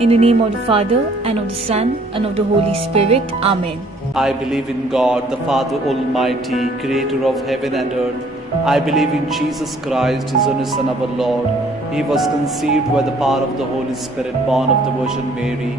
In the name of the Father, and of the Son, and of the Holy Spirit. Amen. I believe in God, the Father Almighty, creator of heaven and earth. I believe in Jesus Christ, His only Son, our Lord. He was conceived by the power of the Holy Spirit, born of the Virgin Mary,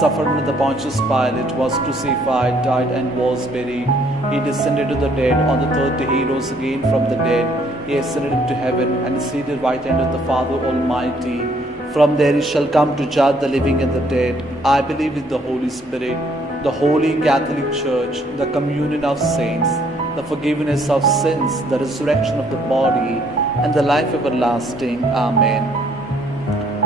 suffered under Pontius Pilate, was crucified, died, and was buried. He descended to the dead. On the third day He rose again from the dead. He ascended into heaven and is seated at the right hand of the Father Almighty. From there He shall come to judge the living and the dead. I believe in the Holy Spirit, the Holy Catholic Church, the communion of saints, the forgiveness of sins, the resurrection of the body, and the life everlasting. Amen.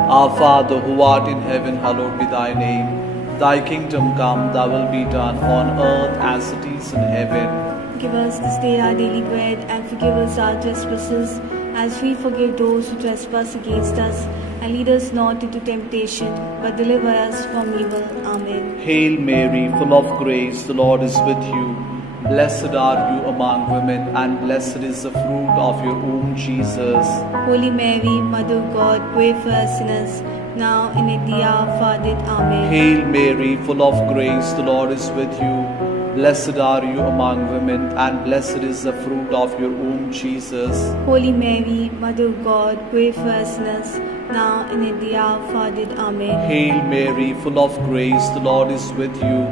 Our Father, who art in heaven, hallowed be thy name. Thy kingdom come, thy will be done on earth as it is in heaven. Give us this day our daily bread, and forgive us our trespasses, as we forgive those who trespass against us. And lead us not into temptation, but deliver us from evil. Amen. Hail Mary, full of grace, the Lord is with you. Blessed are you among women, and blessed is the fruit of your womb, Jesus. Holy Mary, Mother of God, pray for us sinners, now and at the hour of our death. Amen. Hail Mary, full of grace, the Lord is with you. Blessed are you among women, and blessed is the fruit of your womb, Jesus. Holy Mary, Mother of God, pray for us sinners, now and at the hour of our death. Amen. Hail Mary, full of grace, the Lord is with you.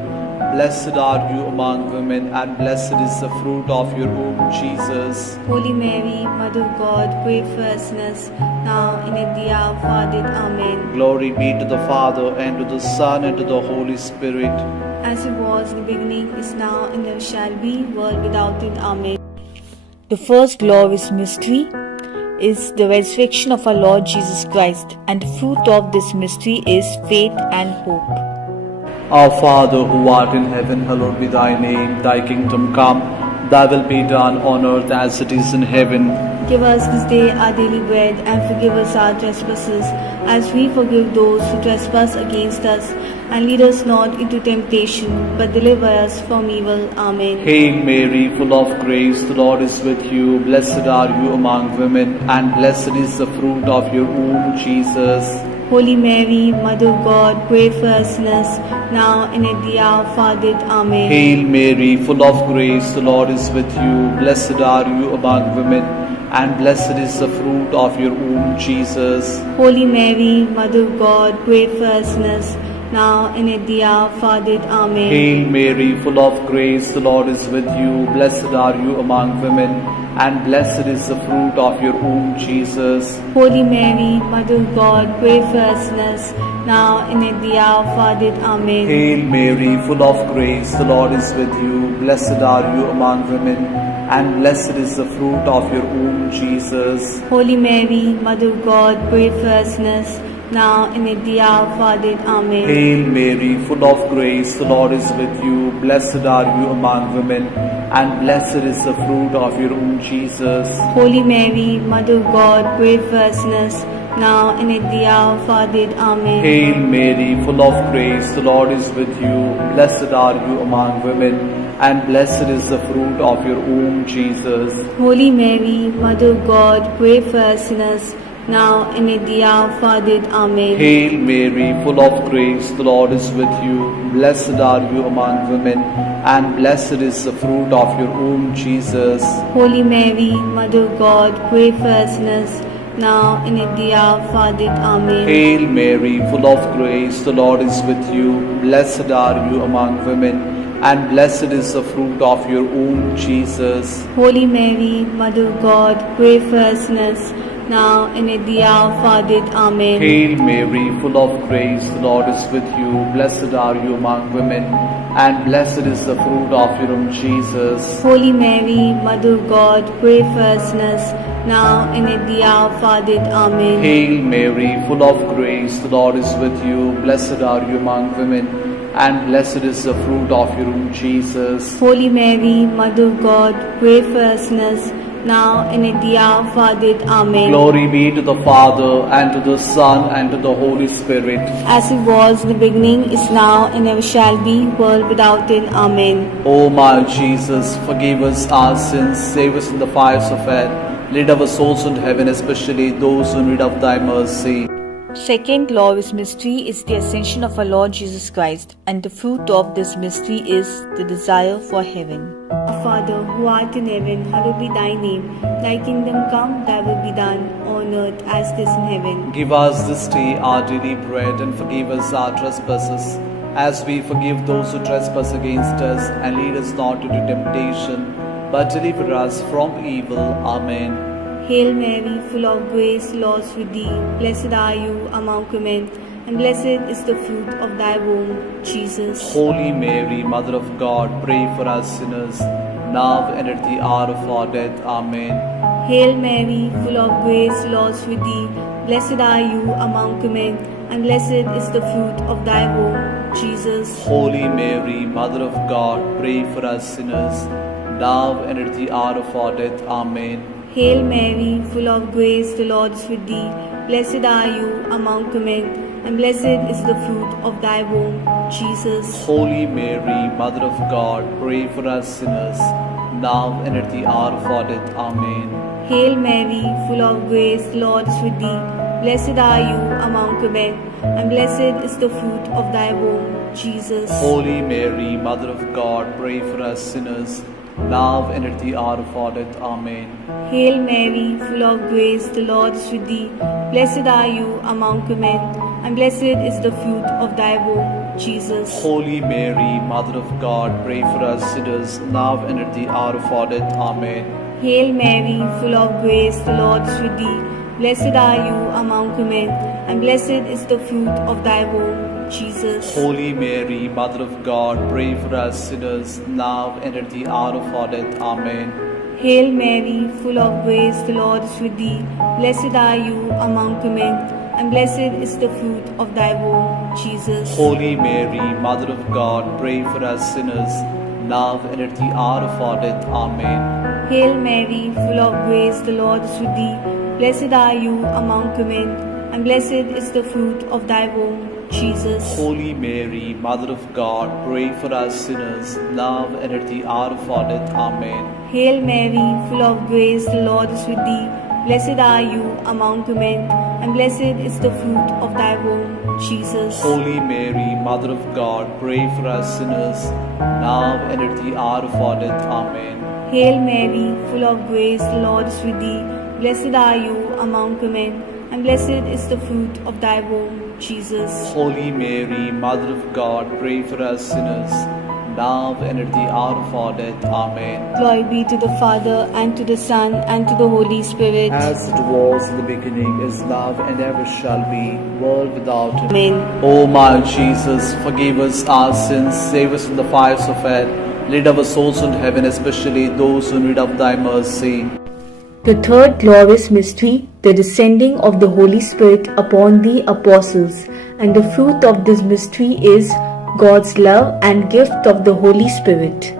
Blessed are you among women, and blessed is the fruit of your womb, Jesus. Holy Mary, Mother of God, pray for us sinners, now and at the hour of our death. Amen. Glory be to the Father, and to the Son, and to the Holy Spirit. As it was in the beginning, is now, and ever shall be, world without end. Amen. The first glorious mystery is the resurrection of our Lord Jesus Christ, and the fruit of this mystery is faith and hope. Our Father, who art in heaven, hallowed be thy name. Thy kingdom come, thy will be done on earth as it is in heaven. Give us this day our daily bread, and forgive us our trespasses, as we forgive those who trespass against us. And lead us not into temptation, but deliver us from evil. Amen. Hail Mary, full of grace, the Lord is with you. Blessed are you among women, and blessed is the fruit of your womb, Jesus. Holy Mary, Mother of God, pray for us sinners, now and at the hour of our death. Amen. Hail Mary, full of grace, the Lord is with you. Blessed are you among women, and blessed is the fruit of your womb, Jesus. Holy Mary, Mother of God, pray for us sinners, now and at the hour of our death. Amen. Hail Mary, full of grace, the Lord is with you. Blessed are you among women, and blessed is the fruit of your womb, Jesus. Holy Mary, Mother of God, pray for us sinners, now and at the hour of our death. Amen. Hail Mary, full of grace, the Lord is with you. Blessed are you among women, and blessed is the fruit of your womb, Jesus. Holy Mary, Mother of God, pray for us sinners, now and at the hour of our death. Amen. Hail Mary, full of grace, the Lord is with you. Blessed are you among women, and blessed is the fruit of your womb, Jesus. Holy Mary, Mother of God, pray for us sinners, now and at the hour of our death. Amen. Hail Mary, full of grace, the Lord is with you. Blessed are you among women, and blessed is the fruit of your womb, Jesus. Holy Mary, Mother of God, pray for us sinners, now and at the hour of our death. Amen. Hail Mary, full of grace, the Lord is with you. Blessed are you among women, and blessed is the fruit of your womb, Jesus. Holy Mary, Mother of God, pray for us sinners, now and at the hour of our death. Amen. Hail Mary, full of grace, the Lord is with you. Blessed are you among women, and blessed is the fruit of your womb, Jesus. Holy Mary, Mother of God, pray for us sinners, now and at the hour of our death. Amen. Hail Mary, full of grace, the Lord is with you. Blessed are you among women, and blessed is the fruit of your womb, Jesus. Holy Mary, Mother of God, pray for us sinners, now and at the hour of our death. Amen. Hail Mary, full of grace, the Lord is with you. Blessed are you among women, and blessed is the fruit of your womb, Jesus. Holy Mary, Mother of God, pray for us sinners, now and at the hour of our death. Amen. Glory be to the Father, and to the Son, and to the Holy Spirit. As it was in the beginning, is now, and ever shall be, world without end. Amen. O my Jesus, forgive us our sins, save us from the fires of hell, lead our souls into heaven, especially those who need of thy mercy. Second glorious mystery is the ascension of our Lord Jesus Christ, and the fruit of this mystery is the desire for heaven. Our Father, who art in heaven, hallowed be thy name. Thy kingdom come, thy will be done, on earth as it is in heaven. Give us this day our daily bread, and forgive us our trespasses, as we forgive those who trespass against us. And lead us not into temptation, but deliver us from evil. Amen. Hail Mary, full of grace, the Lord is with thee. Blessed are you among women, and blessed is the fruit of thy womb, Jesus. Holy Mary, Mother of God, pray for us sinners, now and at the hour of our death. Amen. Hail Mary, full of grace, the Lord is with thee. Blessed are you among women, and blessed is the fruit of thy womb, Jesus. Holy Mary, Mother of God, pray for us sinners, now and at the hour of our death. Amen. Hail Mary, full of grace, the Lord is with thee. Blessed are you among women, and blessed is the fruit of thy womb, Jesus. Holy Mary, Mother of God, pray for us sinners, now and at the hour of our death. Amen. Hail Mary, full of grace, the Lord is with thee. Blessed are you among women, and blessed is the fruit of thy womb, Jesus. Holy Mary, Mother of God, pray for us sinners, now and at the hour of our death. Amen. Hail Mary, full of grace, the Lord is with thee. Blessed are you among women, and blessed is the fruit of thy womb, Jesus. Holy Mary, Mother of God, pray for us sinners, now and at the hour of our death. Amen. Hail Mary, full of grace, the Lord is with thee. Blessed are you among women, and blessed is the fruit of thy womb, Jesus. Holy Mary, Mother of God, pray for us sinners, now and at the hour of our death. Amen. Hail Mary, full of grace, the Lord is with thee. Blessed are you among women, and blessed is the fruit of thy womb, Jesus. Holy Mary, Mother of God, pray for us sinners, now and at the hour of our death. Amen. Hail Mary, full of grace, the Lord is with thee. Blessed are you among women, and blessed is the fruit of thy womb, Jesus. Holy Mary, Mother of God, pray for us sinners, now and at the hour of our death. Amen. Hail Mary, full of grace, the Lord is with thee. Blessed are you among women, and blessed is the fruit of thy womb, Jesus. Holy Mary, Mother of God, pray for us sinners, now and at the hour of our death. Amen. Hail Mary, full of grace, the Lord is with thee. Blessed are you among women, and blessed is the fruit of thy womb, Jesus. Holy Mary, Mother of God, pray for us sinners, now and at the hour of our death. Amen. Glory be to the Father, and to the Son, and to the Holy Spirit. As it was in the beginning, is now, and ever shall be, world without end. Amen. O my Jesus, forgive us our sins, save us from the fires of hell, lead our souls into heaven, especially those who need of thy mercy. The third glorious mystery, the descending of the Holy Spirit upon the apostles, and the fruit of this mystery is God's love and gift of the Holy Spirit.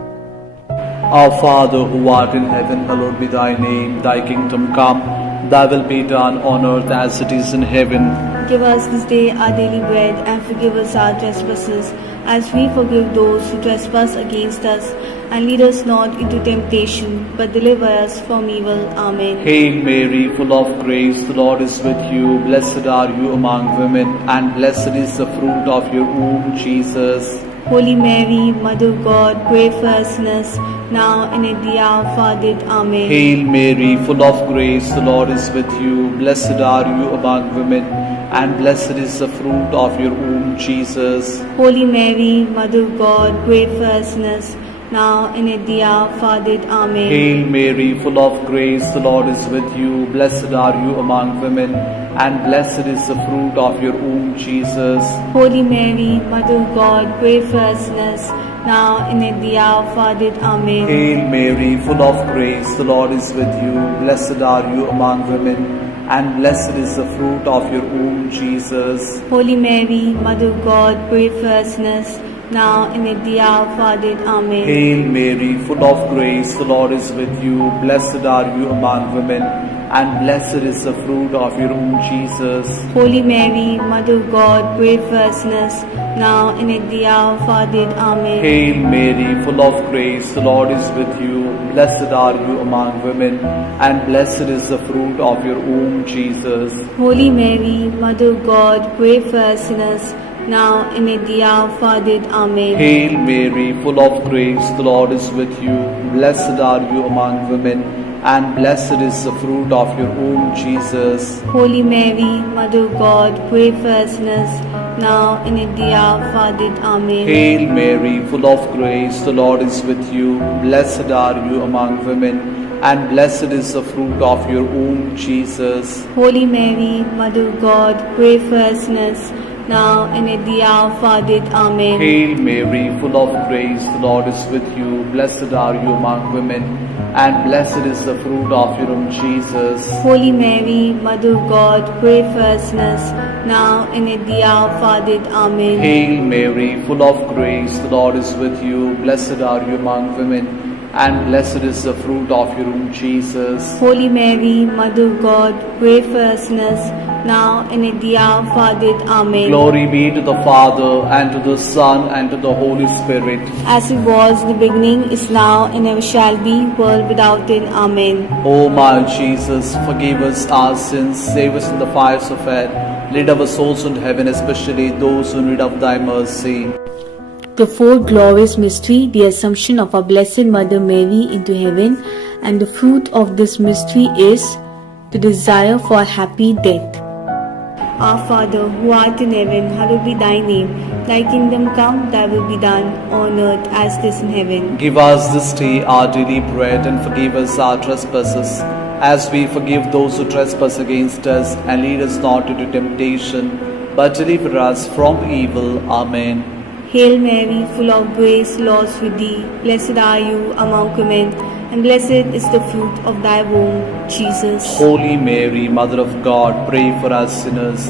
Our Father, who art in heaven, hallowed be thy name. Thy kingdom come, thy will be done on earth as it is in heaven. Give us this day our daily bread, and forgive us our trespasses, as we forgive those who trespass against us. And lead us not into temptation, but deliver us from evil. Amen. Hail Mary, full of grace, the Lord is with you. Blessed are you among women, and blessed is the fruit of your womb, Jesus. Holy Mary, Mother of God, pray for us sinners, now and at the hour of our death. Amen. Hail Mary, full of grace, the Lord is with you. Blessed are you among women, and blessed is the fruit of your womb, Jesus. Holy Mary, Mother of God, pray for us sinners, now and at the hour of our death. Amen. Hail Mary, full of grace, the Lord is with you. Blessed are you among women, and blessed is the fruit of your womb, Jesus. Holy Mary, Mother of God, pray for us sinners, now and at the hour of our death. Amen. Hail Mary, full of grace, the Lord is with you. Blessed are you among women, and blessed is the fruit of your womb, Jesus. Holy Mary, Mother of God, pray for us sinners, now and at the hour of our death. Amen. Hail Mary, full of grace, the Lord is with you. Blessed are you among women, and blessed is the fruit of your womb, Jesus. Holy Mary, Mother of God, pray for us sinners, now and at the hour of our death. Amen. Hail Mary, full of grace, the Lord is with you. Blessed are you among women, and blessed is the fruit of your womb, Jesus. Holy Mary, Mother of God, pray for us sinners, now and at the hour of our death. Amen. Hail Mary, full of grace, the Lord is with you. Blessed are you among women, and blessed is the fruit of your womb, Jesus. Holy Mary, Mother of God, pray for us sinners, now and at the hour of our death. Amen. Hail Mary, full of grace, the Lord is with you. Blessed are you among women, and blessed is the fruit of your womb, Jesus. Holy Mary, Mother of God, pray for us sinners, now and at the hour of our death. Amen. Hail Mary, full of grace, the Lord is with you. Blessed are you among women, and blessed is the fruit of your womb, Jesus. Holy Mary, Mother of God, pray for us sinners, now and at the hour of our death. Amen. Hail Mary, full of grace, the Lord is with you. Blessed are you among women, and blessed is the fruit of your womb, Jesus. Holy Mary, Mother of God, pray for us sinners, now and at the hour of our death. Amen. Glory be to the Father, and to the Son, and to the Holy Spirit. As it was in the beginning, is now, and ever shall be, world without end. Amen. O my Jesus, forgive us our sins, save us from the fires of hell, lead our souls into heaven, especially those who need of thy mercy. The fourth glorious mystery, the Assumption of our Blessed Mother Mary into heaven, and the fruit of this mystery is the desire for a happy death. Our Father, who art in heaven, hallowed be thy name. Thy kingdom come, thy will be done, on earth as it is in heaven. Give us this day our daily bread, and forgive us our trespasses, as we forgive those who trespass against us. And lead us not into temptation, but deliver us from evil. Amen. Hail Mary, full of grace, Lord is with thee. Blessed are you among women, and blessed is the fruit of thy womb, Jesus. Holy Mary, Mother of God, pray for us sinners,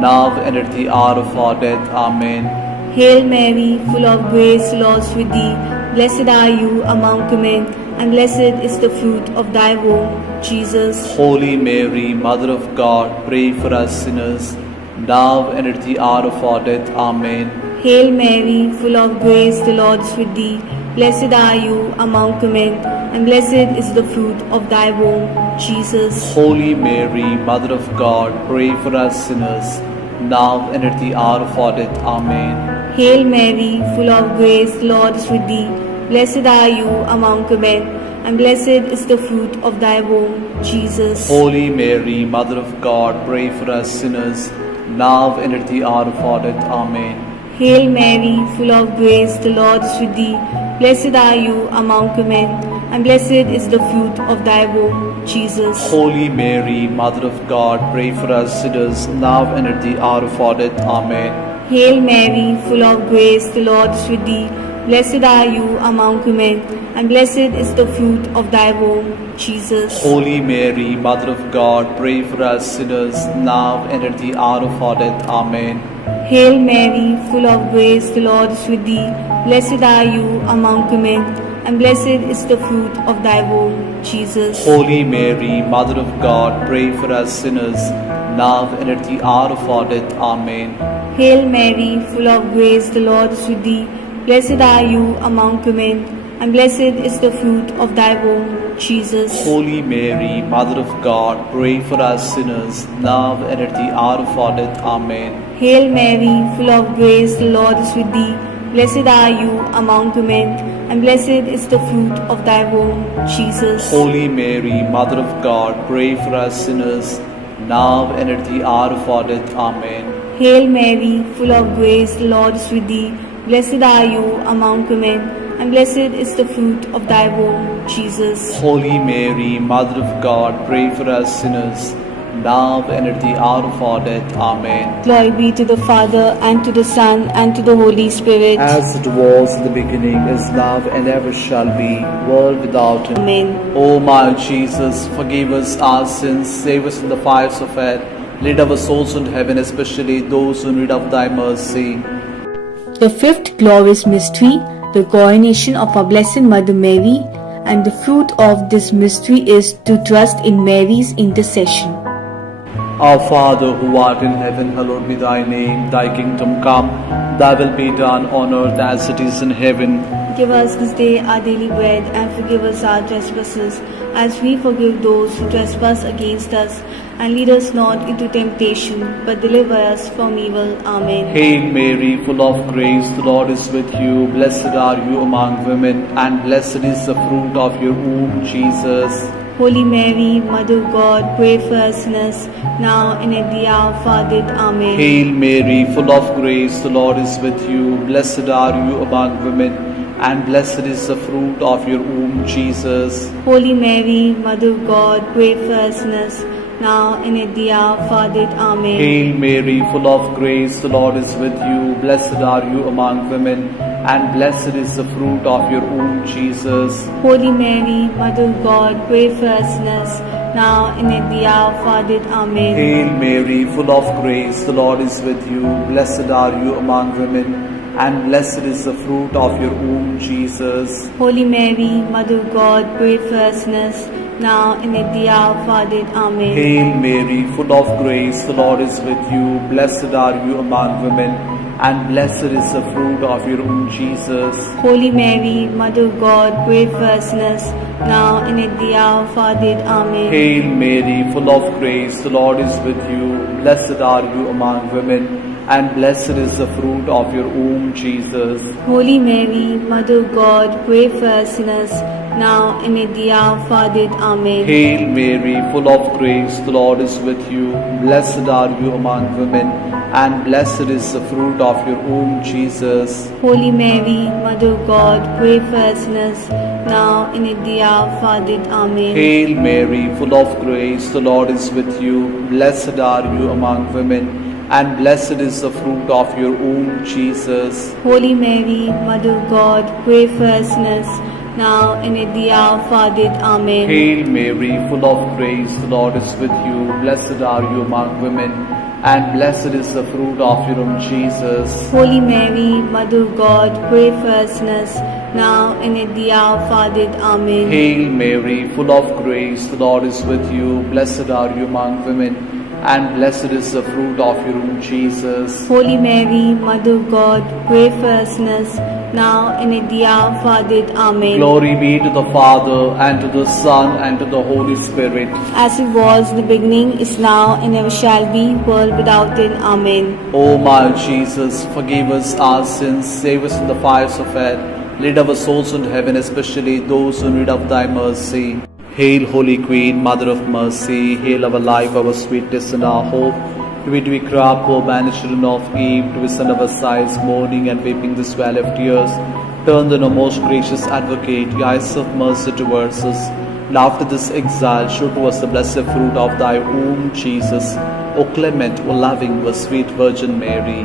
now and at the hour of our death. Amen. Hail Mary, full of grace, Lord is with thee. Blessed are you among women, and blessed is the fruit of thy womb, Jesus. Holy Mary, Mother of God, pray for us sinners, now and at the hour of our death. Amen. Hail Mary, full of grace, the Lord is with thee. Blessed are you among women, and blessed is the fruit of thy womb, Jesus. Holy Mary, Mother of God, pray for us sinners, now and at the hour of our death. Amen. Hail Mary, full of grace, the Lord is with thee. Blessed are you among women, and blessed is the fruit of thy womb, Jesus. Holy Mary, Mother of God, pray for us sinners, now and at the hour of our death. Amen. Hail Mary, full of grace, the Lord is with thee. Blessed are you among women, and blessed is the fruit of thy womb, Jesus. Holy Mary, Mother of God, pray for us sinners, now and at the hour of our death. Amen. Hail Mary, full of grace, the Lord is with thee. Blessed are you among women, and blessed is the fruit of thy womb, Jesus. Holy Mary, Mother of God, pray for us sinners, now and at the hour of our death. Amen. Hail Mary, full of grace, the Lord is with thee. Blessed are you among women, and blessed is the fruit of thy womb, Jesus. Holy Mary, Mother of God, pray for us sinners, now and at the hour of our death. Amen. Hail Mary, full of grace, the Lord is with thee. Blessed are you among women, and blessed is the fruit of thy womb, Jesus. Holy Mary, Mother of God, pray for us sinners, now and at the hour of our death. Amen. Hail Mary, full of grace, the Lord is with thee. Blessed are you among women, and blessed is the fruit of thy womb, Jesus. Holy Mary, Mother of God, pray for us sinners, now and at the hour of our death. Amen. Hail Mary, full of grace, the Lord is with thee. Blessed are you among women, and blessed is the fruit of thy womb, Jesus. Holy Mary, Mother of God, pray for us sinners, now and at the hour of our death. Amen. Glory be to the Father, and to the Son, and to the Holy Spirit. As it was in the beginning, is now, and ever shall be, world without end. Amen. O my Jesus, forgive us our sins, save us from the fires of hell, lead our souls into heaven, especially those who need of thy mercy. The fifth glorious mystery, the coronation of our Blessed Mother Mary, and the fruit of this mystery is to trust in Mary's intercession. Our Father who art in heaven, hallowed be thy name. Thy kingdom come, thy will be done on earth as it is in heaven. Give us this day our daily bread, and forgive us our trespasses, as we forgive those who trespass against us. And lead us not into temptation, but deliver us from evil. Amen. Hail Mary, full of grace, the Lord is with you. Blessed are you among women, and blessed is the fruit of your womb, Jesus. Holy Mary, Mother of God, pray for us sinners, now and at the hour of our death. Amen. Hail Mary, full of grace, the Lord is with you. Blessed are you among women, and blessed is the fruit of your womb, Jesus. Holy Mary, Mother of God, pray for us sinners, now and at the hour of our death. Amen. Hail Mary, full of grace, the Lord is with you. Blessed are you among women, and blessed is the fruit of your womb, Jesus. Holy Mary, Mother of God, pray for us sinners, now and at the hour of our death. Amen. Hail Mary, full of grace, the Lord is with you. Blessed are you among women, and blessed is the fruit of your womb, Jesus. Holy Mary, Mother of God, pray for us sinners, now and at the hour of our death. Amen. Hail Mary, full of grace, the Lord is with you. Blessed are you among women, and blessed is the fruit of your womb, Jesus. Holy Mary, Mother of God, pray for us sinners, now and at the hour of our death. Amen. Hail Mary, full of grace, the Lord is with you. Blessed are you among women, and blessed is the fruit of your womb, Jesus. Holy Mary, Mother of God, pray for us sinners, now and at the hour of our death. Amen. Hail Mary, full of grace, the Lord is with you. Blessed are you among women, and blessed is the fruit of your womb, Jesus. Holy Mary, Mother of God, pray for us sinners, now and at the hour of our death. Amen. Hail Mary, full of grace, the Lord is with you. Blessed are you among women, and blessed is the fruit of your womb, Jesus. Holy Mary, Mother of God, pray for us sinners, now and at the hour of our death. Amen. Hail Mary, full of grace, the Lord is with you. Blessed are you among women, and blessed is the fruit of your womb, Jesus. Holy Mary, Mother of God, pray for us sinners, now and at the hour of our death. Amen. Hail Mary, full of grace, the Lord is with you. Blessed are you among women, and blessed is the fruit of your womb, Jesus. Holy Mary, Mother of God, pray for us sinners, now and at the hour of our death. Amen. Glory be to the Father, and to the Son, and to the Holy Spirit. As it was in the beginning, is now, and ever shall be, world without end. Amen. O my Jesus, forgive us our sins, save us from the fires of hell, lead our souls into heaven, especially those who need of thy mercy. Hail, Holy Queen, Mother of Mercy, hail our life, our sweetness, and our hope. To it we cry, poor banished children of Eve, to send our sighs, mourning and weeping this valley of tears. Turn then, O most gracious Advocate, your eyes of mercy towards us, and after this exile, show to us the blessed fruit of thy womb, Jesus. O clement, O loving, O sweet Virgin Mary,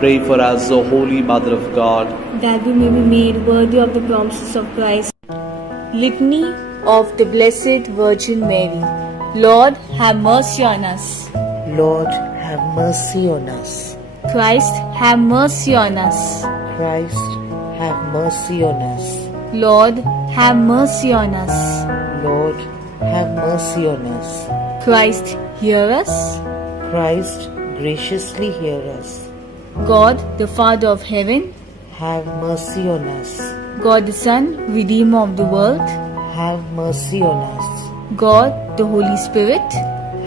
pray for us, O Holy Mother of God, that we may be made worthy of the promises of Christ. Litany of the Blessed Virgin Mary. Lord, have mercy on us. Lord, have mercy on us. Christ, have mercy on us. Christ, have mercy on us. Lord, have mercy on us. Lord, have mercy on us. Christ, hear us. Christ, graciously hear us. God, the Father of heaven, Have mercy on us. God the Son, Redeemer of the world, Have mercy on us. God, the Holy Spirit,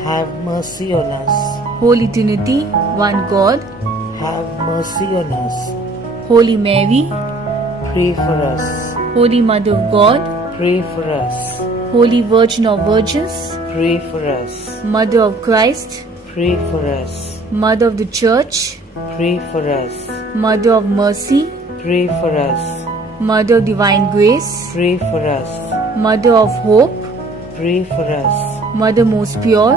Have mercy on us. Holy Trinity, one God, Have mercy on us. Holy Mary, Pray for us. Holy Mother of God, Pray for us. Holy Virgin of Virgins, Pray for us. Mother of Christ, Pray for us. Mother of the Church, Pray for us. Mother of Mercy, Pray for us. Mother of Divine Grace, Pray for us. Mother of Hope, Pray for us. Mother most pure,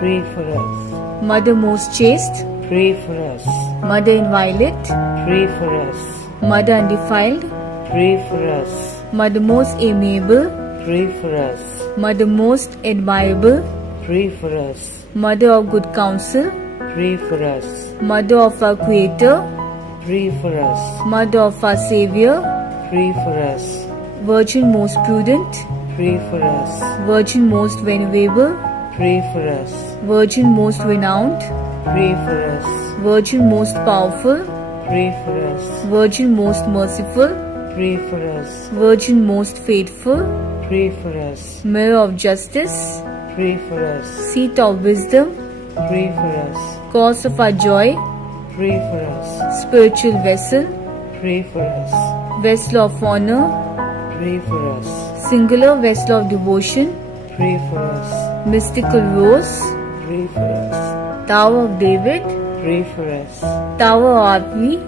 Pray for us. Mother most chaste, Pray for us. Mother inviolate, Pray for us. Mother undefiled, Pray for us. Mother most amiable, Pray for us. Mother most admirable, Pray for us. Mother of good counsel, Pray for us. Mother of our Creator, Pray for us. Mother of our Savior, Pray for us. Virgin most prudent, pray for us. Virgin most venerable, Pray for us. Virgin most renowned, Pray for us. Virgin most powerful, Pray for us. Virgin most merciful, Pray for us. Virgin most faithful, Pray for us. Mirror of justice, Pray for us. Seat of wisdom, Pray for us. Cause of our joy, Pray for us. Spiritual vessel, Pray for us. Vessel of honor, Pray for us. Singular vessel of devotion, Pray for us. Mystical rose, Pray for us. Tower of David, Pray for us. Tower of Ivory,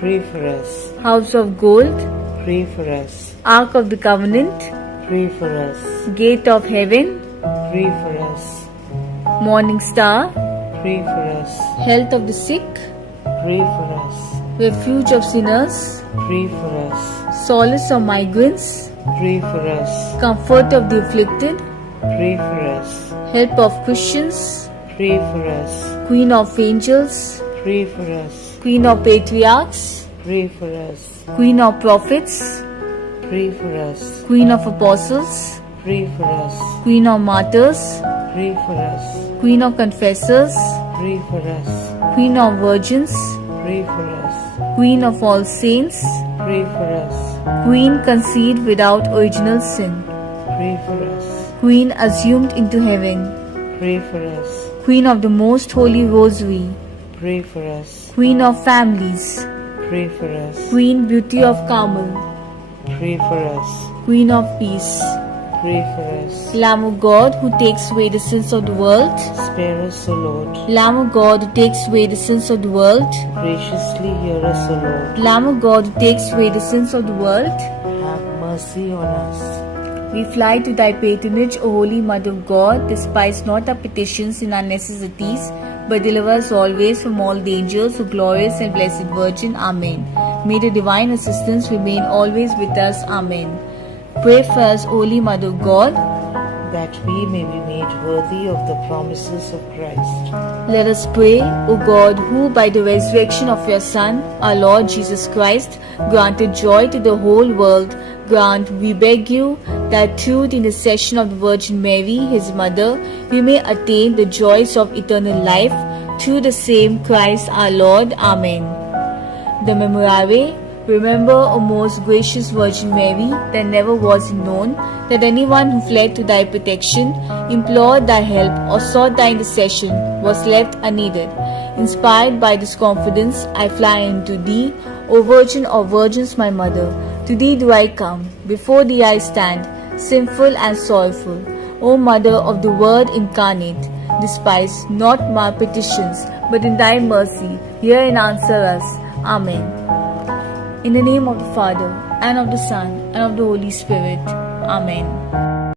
Pray for us. House of Gold, Pray for us. Ark of the Covenant, Pray for us. Gate of Heaven, Pray for us. Morning Star, Pray for us. Health of the sick, Pray for us. Refuge of sinners, Pray for us. Solace of migrants, Pray for us. Comfort of the afflicted, Pray for us. Help of Christians, Pray for us. Queen of angels, Pray for us. Queen of patriarchs, Pray for us. Queen of prophets, Pray for us. Queen of apostles, Pray for us. Queen of martyrs, Pray for us. Queen of confessors, Pray for us. Queen of virgins, Pray for us. Queen of all saints, Pray for us. Queen conceived without original sin, Pray for us. Queen assumed into heaven, Pray for us. Queen of the most holy rosary, Pray for us. Queen of families, Pray for us. Queen beauty of Carmel, Pray for us. Queen of peace, Pray for us. Lamb of God who takes away the sins of the world, Spare us, O Lord. Lamb of God who takes away the sins of the world, Graciously hear us, O Lord. Lamb of God who takes away the sins of the world. Have mercy on us. We fly to thy patronage, O Holy Mother of God. Despise not our petitions in our necessities, but deliver us always from all dangers, O glorious and blessed Virgin. Amen. May the divine assistance remain always with us. Amen. Pray for us, Holy Mother of God, that we may be made worthy of the promises of Christ. Let us pray, O God, who by the resurrection of your Son, our Lord Jesus Christ, granted joy to the whole world, grant, we beg you, that through the intercession of the Virgin Mary, his mother, we may attain the joys of eternal life, through the same Christ our Lord. Amen. The Memorare. Remember, O most gracious Virgin Mary, that never was it known that anyone who fled to thy protection, implored thy help, or sought thy intercession was left unneeded. Inspired by this confidence, I fly unto thee, O Virgin of Virgins, my Mother. To thee do I come, before thee I stand, sinful and sorrowful. O Mother of the Word incarnate, despise not my petitions, but in thy mercy hear and answer us. Amen. In the name of the Father, and of the Son, and of the Holy Spirit. Amen.